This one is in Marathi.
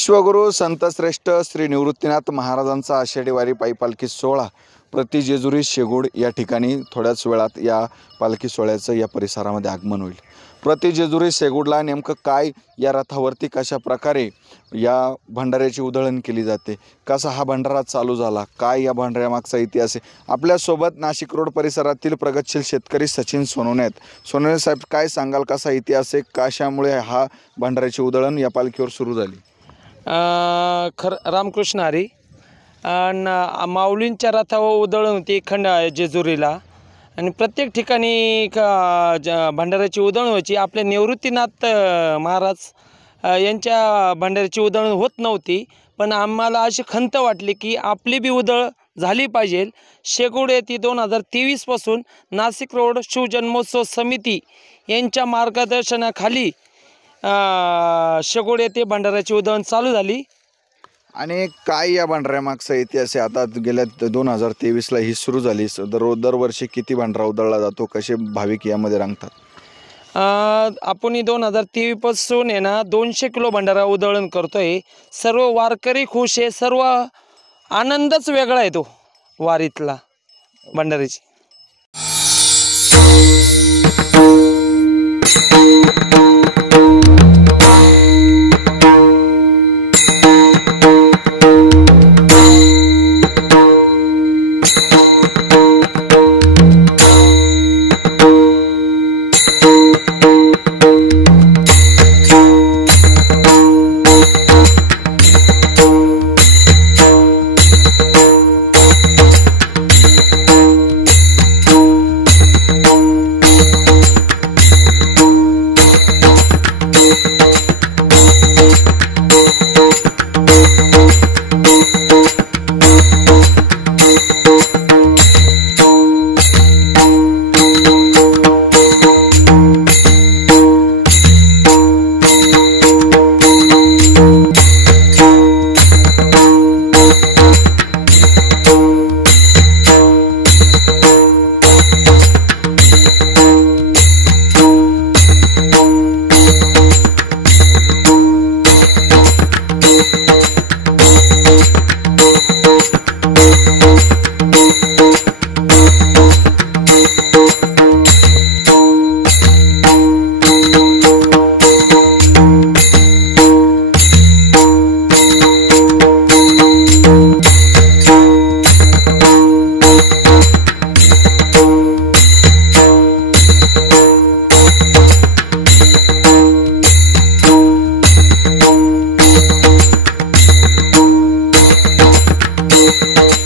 विश्वगुरु संतश्रेष्ठ श्री निवृत्तीनाथ महाराजांचा आषाढी वारी पायी पालखी सोहळा प्रति जेजुरी शेगूड या ठिकाणी थोड्याच वेळात या पालखी सोहळ्याचं या परिसरामध्ये आगमन होईल। प्रति जेजुरी शेगूडला नेमकं काय, या रथावरती कशा प्रकारे या भंडाऱ्याची उधळण केली जाते, कसा हा भंडारा चालू झाला, काय या भंडाऱ्यामागचा इतिहास आहे। आपल्यासोबत नाशिक रोड परिसरातील प्रगतशील शेतकरी सचिन सोनवणे आहेत। सोनवणे साहेब, काय सांगाल, कसा इतिहास आहे, कशामुळे हा भंडाऱ्याची उधळण या पालखीवर सुरू झाली? रामकृष्ण हरी माऊलींच्या रथावर उधळण होती खंड जेजुरीला, आणि प्रत्येक ठिकाणी भंडाऱ्याची उधळण व्हायची। आपल्या निवृत्तीनाथ महाराज यांच्या भंडाऱ्याची उधळण होत नव्हती, पण आम्हाला अशी खंत वाटली की आपली बी उधळ झाली पाहिजे। शेगूड येथे 2023 पासून नाशिक रोड शिवजन्मोत्सव समिती यांच्या मार्गदर्शनाखाली शेगूड येथे भंडाऱ्याची उधळण चालू झाली। आणि काय या भंडाऱ्यामागचा इतिहास आहे? आता गेल्या 2023ला ही सुरू झाली, दरवर्षी किती भंडारा उधळला जातो, कसे भाविक यामध्ये रंगतात? आपण 2023 पासून आहे ना 200 किलो भंडारा उधळण करतोय। सर्व वारकरी खुश आहे, सर्व आनंदच वेगळा आहे तो वारीतला भंडाऱ्याची।